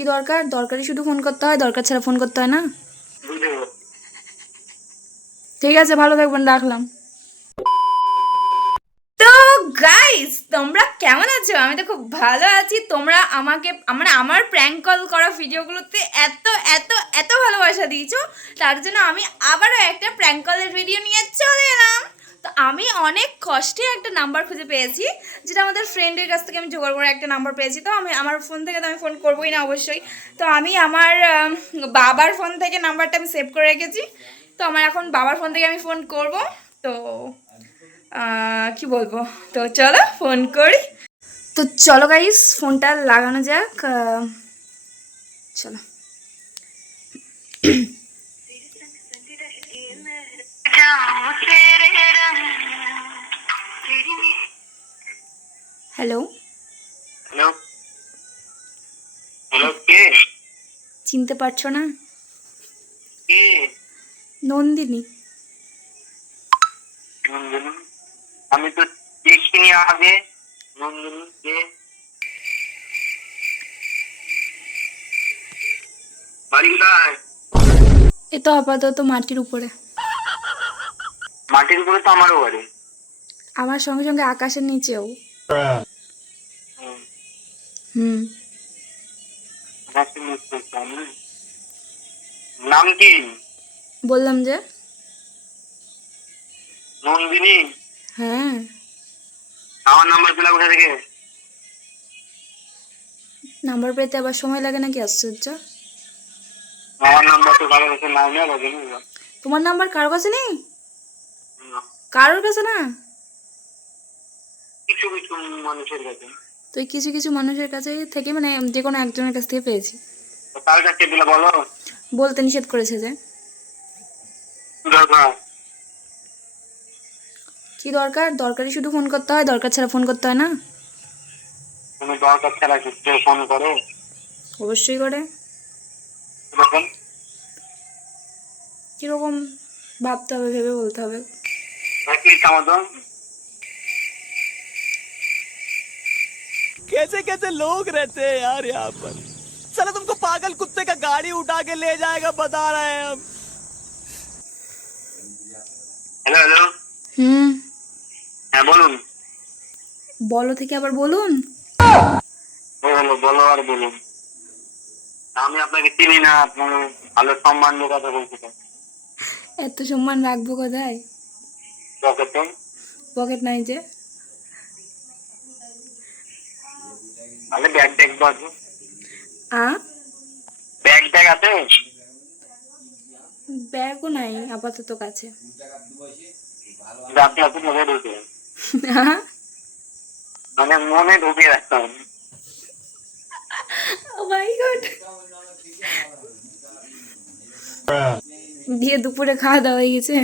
কি দরকার? দরকারি শুধু ফোন করতে হয়, দরকার ছাড়া ফোন করতে হয় না। ঠিক আছে, ভালো থাকবেন, রাখলাম। তো গাইস, তোমরা কেমন আছো? আমি তো খুব ভালো আছি। তোমরা আমাকে আমার প্র্যাঙ্ক কল করা ভিডিওগুলোতে এত এত এত ভালোবাসা দিয়েছো, তার জন্য আমি আবারও একটা প্র্যাঙ্ক কলের ভিডিও নিয়ে চলে এলাম। তো আমি অনেক কষ্টে একটা নাম্বার খুঁজে পেয়েছি, যেটা আমাদের ফ্রেন্ডের কাছ থেকে আমি জোগাড় করে একটা নাম্বার পেয়েছি। তো আমি আমার ফোন থেকে তো আমি ফোন করবোই না অবশ্যই। তো আমি আমার বাবার ফোন থেকে নাম্বারটা আমি সেভ করে রেখেছি। তো আমার এখন বাবার ফোন থেকে আমি ফোন করব। তো কি বলবো, তো চলো ফোন করি। তো চলো গাইস, ফোনটা লাগানো যাক। চলো। হ্যালো। হ্যালো হ্যালো, কে? চিনতে পারছো না? কে? নন্দিনী। নন্দিনী? আমি তো দেখিনি আগে। নন্দিনী কে? বাড়ি কোথায়? এ তো আপাতত মাটির উপরে। মাটির উপরে তো আমারও বাড়ি। আমার সঙ্গে সঙ্গে আকাশের নিচেও। হুম। নাম কি? বললাম যে। নন্দিনী? হ্যাঁ। আমার নাম্বার পেলা কোথা থেকে? নাম্বার পেতে আবার সময় লাগে নাকি? আশ্চর্য। আমার নাম্বার তো কারোর কাছে নাই না, বাজে না। তোমার নাম্বার কারোর কাছে নেই? কারোর কাছে না? কিছু কিছু মানুষের কাছে। তো এই কিছু কিছু মানুষের কাছে থেকে, মানে যে কোনো একজনের কাছ থেকে পেয়েছি। কার কাছে পেলে বলো? বলতে নিষেধ করেছে যে। দরকার? কি দরকার? দরকারি শুধু ফোন করতে হয়, দরকার ছাড়া ফোন করতে হয় না। তুমি দরকার ছাড়া কেউ ফোন করো? অবশ্যই করে। কিরকম? কিরকম ভাবতে হবে, ভেবে বলতে হবে। এক মিনিট থামো তো। कैसे कैसे लोग रहते हैं यार यहाँ पर। साला तुमको पागल कुत्ते का गाड़ी उठा के ले जाएगा, बता रहे हैं हम। Hello hello. হুম। হ্যাঁ বলুন। বলো থেকে আবার বলুন। বলো বলো আর বলুন। আমি আপনাকে চিনি না, আপনার ভালো সম্মান দিয়ে কথা বলছি। এত সম্মান রাখবো কোথায়? পকেটে? পকেট নাই যে। তাহলে ব্যাগ ট্যাগ তো আছে? আ ব্যাগ ট্যাগ আছে? ব্যাগও নাই আপাতত কাছে। আপনি আপনি মনে ঢুকে, মানে মনে ঢুকিয়ে রাখতে হবে। ও মাই গড। দিয়ে দুপুরে খাওয়া দাওয়া হয়ে গেছে?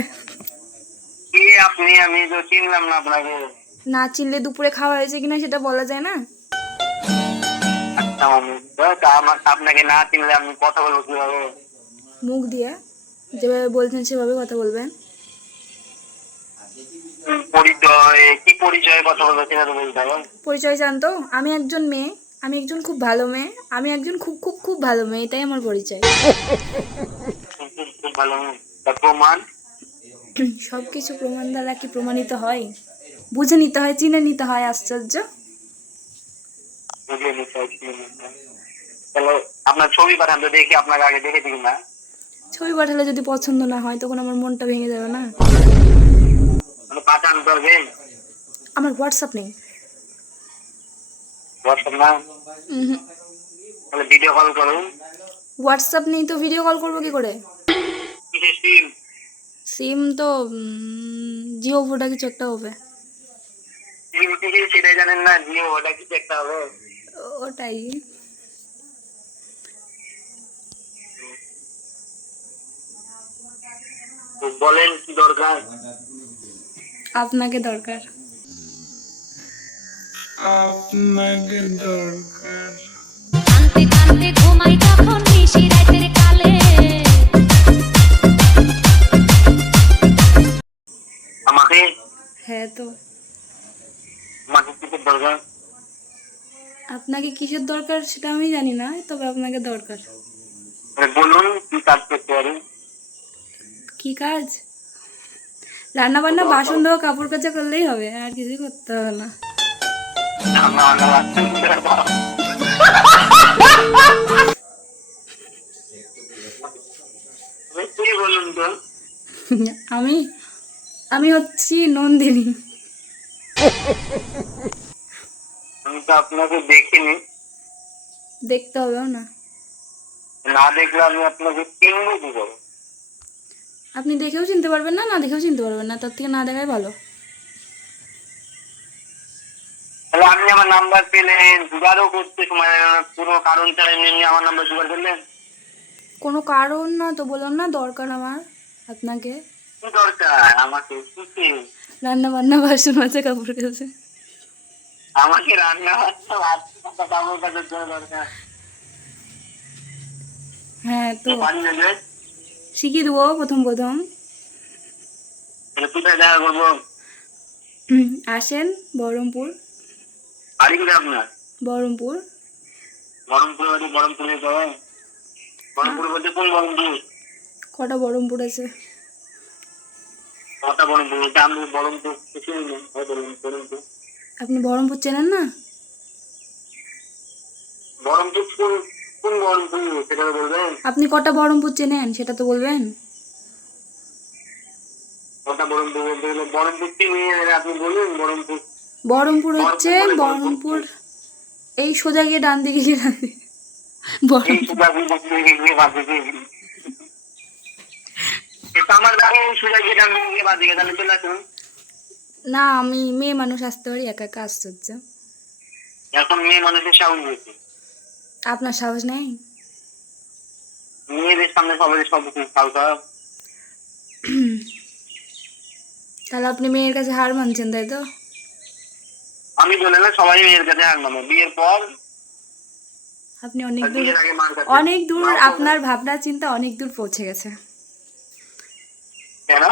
কি আপনি? আমি তো চিনলাম না আপনাকে। না চিনলে দুপুরে খাওয়া হয়েছে কিনা সেটা বলা যায় না। আচ্ছা মানুষ আমার, আপনাকে না চিনলে আমি কথা বলবো কিভাবে? মুখ দিয়ে যেভাবে বলছেন সেভাবে কথা বলবেন। পরিচয় কি? পরিচয়ে কথা বলবো সেটা তো বলতে হবে। পরিচয় জানতো? আমি একজন মেয়ে, আমি একজন খুব ভালো মেয়ে, আমি একজন খুব খুব খুব ভালো মেয়ে, এটাই আমার পরিচয়। খুব ভালো। প্রমাণ? সব কিছু প্রমাণ দ্বারা কি প্রমাণিত হয়? বুঝে নিতে হয়, চিনে নিতে হয়। আশ্চর্য। বুঝে নিতে হয়, চিনে নিতে হয়। তাহলে আপনার ছবি পাঠান তো দেখি, আপনাকে আগে দেখে দিই না। ছবি পাঠালে যদি পছন্দ না হয় তখন আমার মনটা ভেঙে যাবে না? মানে পাঠান তো আগে। আমার হোয়াটসঅ্যাপ নেই। হোয়াটসঅ্যাপ না? তাহলে ভিডিও কল করুন। হোয়াটসঅ্যাপ নেই তো ভিডিও কল করবো কি করে? কিসের সিম? সিম তো জিও ভোডা কিছু একটা হবে। সিম কি সেটাই জানেন না? জিও ওটা কিছু একটা হবে। ওটাই। বলেন কি দরকার? আপনাকে দরকার। আপনাকে দরকার। কান্তে কান্তে ঘুমাই তখন নিশি রাতের কালে। আমাকে? হ্যাঁ তো। আমাকে কিসের দরকার? আপনাকে কিসের দরকার সেটা আমি জানি না, তবে আপনাকে দরকার। বলুন কি কাজ করতে পারি। কি কাজ? রান্না বান্না, বাসন ধোয়া, কাপড় কাচা করলেই হবে, আর কিছুই করতে হবে না। কি বলুন তো? আমি আমি হচ্ছি নন্দিনী। আমি তো আপনাকে দেখিনি, দেখতে হবেও না। না দেখলে আমি আপনাকে চিনবো কি করে? আপনি দেখেও চিনতে পারবেন না, না দেখেও চিনতে পারবেন না, তার থেকে না দেখাই ভালো। তাহলে আপনি আমার নাম্বার পেলেন, জোগাড়ও করতে সময় লাগে না, কোনো কারণ ছাড়া এমনি এমনি আমার নাম্বার জোগাড় করলেন? কোনো কারণ না তো, বললাম না দরকার আমার আপনাকে। কি দরকার আমাকে? কি রান্না বান্না, বাসন মাজা, কাপড় কাচা। আমাকে রান্না বান্না কাপড় কাচার জন্য দরকার? হ্যাঁ তো পারি না যে? শিখিয়ে দেবো প্রথম প্রথম। তাহলে কোথায় দেখা করবো? আসেন বহরমপুর। বাড়ি কোথায় আপনার? বহরমপুর। বহরমপুরে বাড়ি? বহরমপুরে যাবেন? বহরমপুর বলতে কোন বহরমপুর? কটা বহরমপুর আছে? কটা বহরমপুর? এটা আমি বহরমপুর চিনি না। বহরমপুর আপনি বহরমপুর চেনেন না? বহরমপুর কোন কোন বহরমপুর সেটা বলবেন? আপনি কটা বহরমপুর চেনেন সেটা তো বলবেন। কটা বহরমপুর বলতে গেলে বহরমপুর চিনি, আপনি বলুন বহরমপুর। বহরমপুর হচ্ছে বহরমপুর, এই সোজা গিয়ে ডান দিকে গিয়ে ডান দিকে। এই বহরমপুর সুজা গিয়ে বাদিকে। এটা আমার বাড়ি সুজা গিয়ে ডান দিকে বাদিকে, তাহলে চলে আসুন। না, আমি মেয়ে মানুষ, আসতে পারি একা একা, আশ্চর্য। এখন মেয়ে মানুষের সাহস হয়েছে, আপনার সাহস নেই? মেয়েদের সামনে সবাই সব কিছু খাওয়া। তাহলে আপনি মেয়ের কাছে হার মানছেন, তাই তো? আমি বলে না সবাই মেয়ের কাছে হার মানে, বিয়ের পর আপনি অনেক দূর, বিয়ের আগে মার কাছে। অনেক দূর, আপনার ভাবনা চিন্তা অনেক দূর পৌঁছে গেছে। কেন?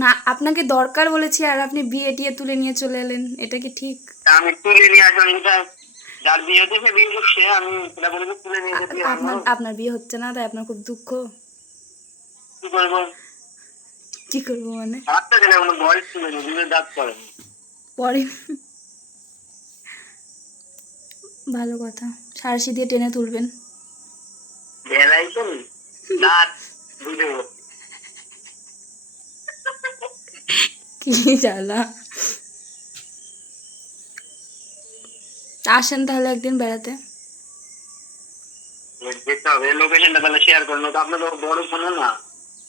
না, আপনাকে দরকার বলেছি আর আপনি বিয়ে টিয়ে তুলে নিয়ে চলে এলেন, এটা কি ঠিক? আমি তুলে নিয়ে আসলাম, যেটা যার বিয়ে হচ্ছে সে বিয়ে করছে, আমি সেটা বলে তুলে নিয়ে যেতে আপনার বিয়ে হচ্ছে না, তাই আপনার খুব দুঃখ। কি করবো? কি করবো মানে? বাচ্চা ছেলে কোনো বয়স ছিল না, দুধের দাঁত করে। পরে ভালো কথা, সারসি দিয়ে টেনে তুলবেন। বেড়াই তো দাঁত বুঝে। কি জ্বালা। আসেন তাহলে একদিন বেড়াতে। যেতে হবে, লোকেশনটা তাহলে শেয়ার করুন, তো আপনার তো বড় ফোন না,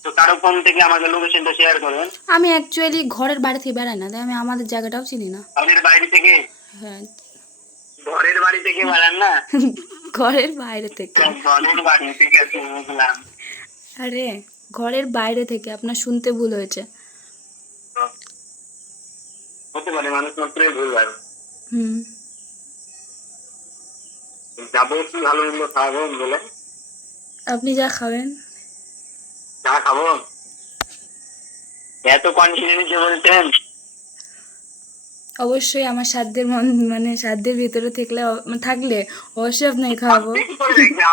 তো কারো ফোন থেকে আমাকে লোকেশনটা শেয়ার করেন। আমি অ্যাকচুয়ালি ঘরের বাড়ি থেকে বেড়াই না, তাই আমি আমাদের জায়গাটাও চিনি না। ঘরের বাইরে থেকে? হ্যাঁ, ঘরের বাড়ি থেকে বেড়ান না? ঘরের বাইরে থেকে। ঘরের বাড়ি থেকে বুঝলাম। আরে ঘরের বাইরে থেকে, আপনার শুনতে ভুল হয়েছে। হতে পারে, মানুষ মাত্রই ভুল হয়। হুম। যাবো কি ভালো মন্দ খাবো বলে? আপনি যা খাবেন। চা খাবো? এত কনফিডেন্স বলছেন? অবশ্যই আমার সাধ্যের মানে সাধ্যের ভিতরে থাকলে অবশ্যই আপনাকে খাওয়াবো।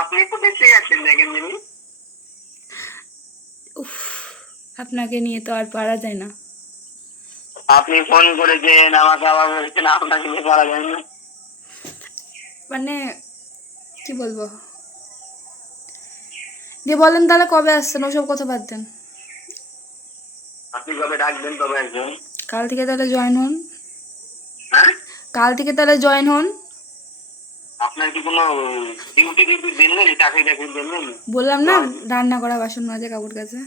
আপনি তো বেঁচে আছেন, দেখেন যিনি। উফ, আপনাকে নিয়ে তো আর পারা যায় না। আপনি ফোন করেছেন আমাকে, আবার বলছেন আপনাকে নিয়ে পারা যায় না। মানে কি বলবো, দিয়ে বলেন তাহলে কবে আসছেন, ওসব কথা বাদ দেন। আপনি কবে ডাকবেন তবে একজন? কাল থেকে তাহলে জয়েন হন। হ্যাঁ, কাল থেকে তাহলে জয়েন হন। আপনার কি কোনো ডিউটি দেন না, চাকরি টাকরি দেন না? বললাম না, রান্না করা, বাসন মাজা, কাপড় কাচা।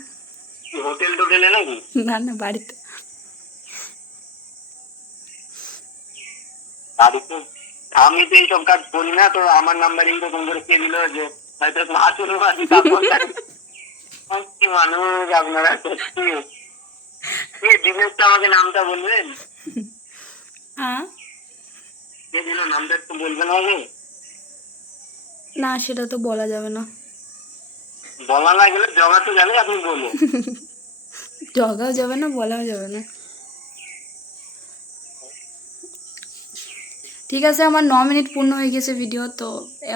হোটেল টোটেলে নাকি? না না, বাড়িতে। বাড়িতে? আমি তো এইসব কাজ করি না, তো আমার নাম্বার এরকম করে কে দিল যে হয়তো আসুন বাড়ি কাপড় কাচে। কি মানুষ আপনারা, সত্যি। কে দিনেশটা আমাকে নামটা বলবেন? কে দিল নামটা একটু বলবেন আগে? না, সেটা তো বলা যাবে না। বলা না গেলে জগা তো জানে, আপনি বলুন। জগাও যাবে না, বলাও যাবে না। ঠিক আছে, আমার 9 মিনিট পূর্ণ হয়ে গেছে ভিডিও, তো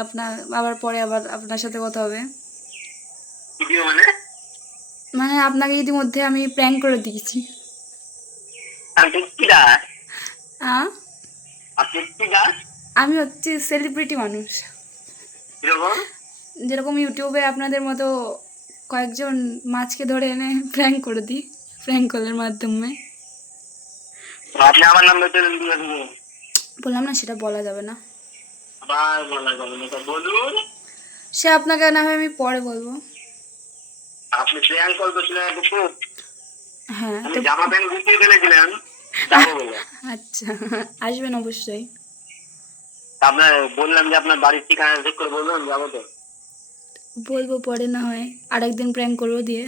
আপনার আবার পরে আবার আপনার সাথে কথা হবে। ভিডিও মানে মানে আপনাকে ইতিমধ্যে আমি প্র্যাঙ্ক করে দিয়েছি। আপনি কি দাস? হ্যাঁ, আপনি কি দাস? আমি হচ্ছে সেলিব্রিটি মানুষ, কিরকম? যেরকম ইউটিউবে আপনাদের মতো কয়েকজন মাছকে ধরে এনে প্র্যাঙ্ক করে দিই, প্র্যাঙ্ক কলের মাধ্যমে। আপনি আমার নাম্বার তো দিয়ে দিবেন। বললাম না, সেটা বলা যাবে না। আবার বলা যাবে না, তো বলুন। সে আপনাকে না হয় আমি পরে বলবো। আপনি প্র্যাঙ্ক কল করছিলেন একটু খুব। হ্যাঁ আমি তো জামা প্যান্ট গুছিয়ে ফেলেছিলেন যাবো বলে। আচ্ছা, আসবেন অবশ্যই। আপনার বললাম যে আপনার বাড়ির ঠিকানা চেক করে বলুন, যাবো তো। বলবো পরে না হয়, আরেকদিন প্র্যাঙ্ক করবো দিয়ে।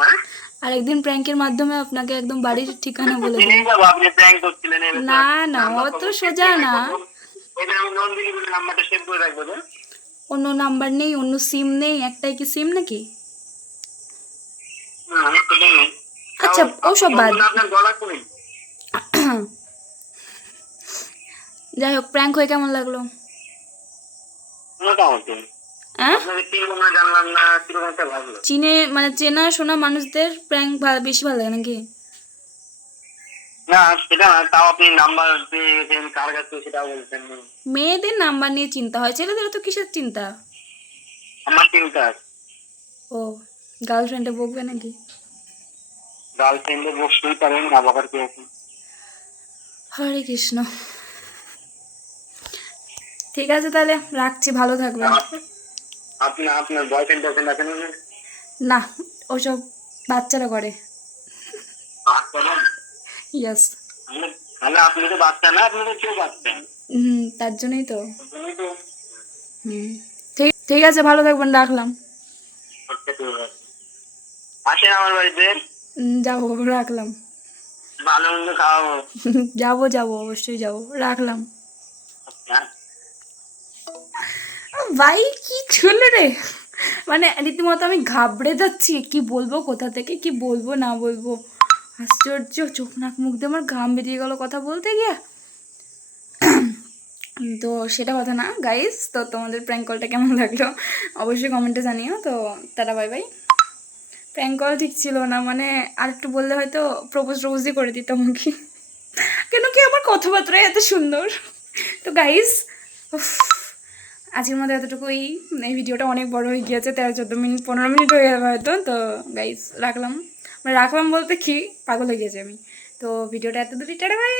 হ্যাঁ, আরেকদিন প্র্যাঙ্কের মাধ্যমে আপনাকে একদম বাড়ির ঠিকানা বলে জেনেই দেবো। যাবো আপনি প্র্যাঙ্ক করছিলেন। এবার তো না না, নাম্বার অত খবর সোজা check না। করবো। এবার আমি নন্দিনী বলে নাম্বারটা সেভ করে রাখবো তো। অন্য নাম্বার নেই, অন্য সিম নেই, একটাই কি সিম নাকি? না, আমার তো নেই। আচ্ছা, তাও ওসব বাদ। বলুন, আপনার গলা কই? যাই হোক, প্র্যাঙ্ক হয়ে কেমন লাগলো? মোটামুটি। হ্যাঁ, আপনাকে কিরকম না জানলাম না, কিরকম একটা লাগলো। চিনে মানে চেনা শোনা মানুষদের প্র্যাঙ্ক বেশি ভালো লাগে নাকি? না সেটা না, তাও আপনি নাম্বার পেয়ে গেছেন, কার কাছে সেটাও বলছেন না। মেয়েদের নাম্বার নিয়ে চিন্তা হয়, ছেলেদের তো কিসের চিন্তা? আমার চিন্তা ও, গার্লফ্রেন্ডে বকবে নাকি? গার্লফ্রেন্ডের বসতেই পারেন, না বাবার কি আছে। হরে কৃষ্ণ। ঠিক আছে তাহলে রাখছি, ভালো থাকবেন। আপনার বয়ফ্রেন্ড টয়ফ্রেন্ড আছে না? না, ওসব বাচ্চারা করে। বাচ্চা না? ইয়াস। তাহলে আপনি তো বাচ্চা না, আপনি তো কেউ বাচ্চা। তার জন্যই তো। তুমি তো ঠিক ঠিক আছে, ভালো থাকবেন, রাখলাম। বাচ্চা কেউ আছে। আসেন আমার বাড়িতে, যাবো, রাখলাম। ভালো মন্দ খাওয়াবো। যাবো অবশ্যই যাবো, রাখলাম। হ্যাঁ? ভাই কি ছিল রে, মানে রীতিমতো আমি ঘাবড়ে যাচ্ছি, কি বলবো, কোথা থেকে কি বলবো না বলবো। আশ্চর্য, চোখ নাক মুখ দিয়ে আমার ঘাম বেরিয়ে গেল কথা বলতে গিয়ে। তো সেটা কথা না গাইস, তো তোমাদের প্র্যাঙ্ক কলটা কেমন লাগলো অবশ্যই কমেন্টে জানিও। তো tata, bye bye. Prank call ঠিক ছিল না, মানে আর একটু বললে হয়তো প্রপোজই করে দিতাম কি, কেন কি আমার কথাবার্তাই এত সুন্দর। তো গাইস, আজকের মধ্যে এতটুকুই। এই ভিডিওটা অনেক বড় হয়ে গিয়েছে, 13-14 মিনিট 15 মিনিট হয়ে যাবে হয়তো। তো গাইস রাখলাম, মানে রাখলাম বলতে কি পাগল হয়ে গেছি আমি। তো ভিডিওটা এত দূরই, টাটা বাই।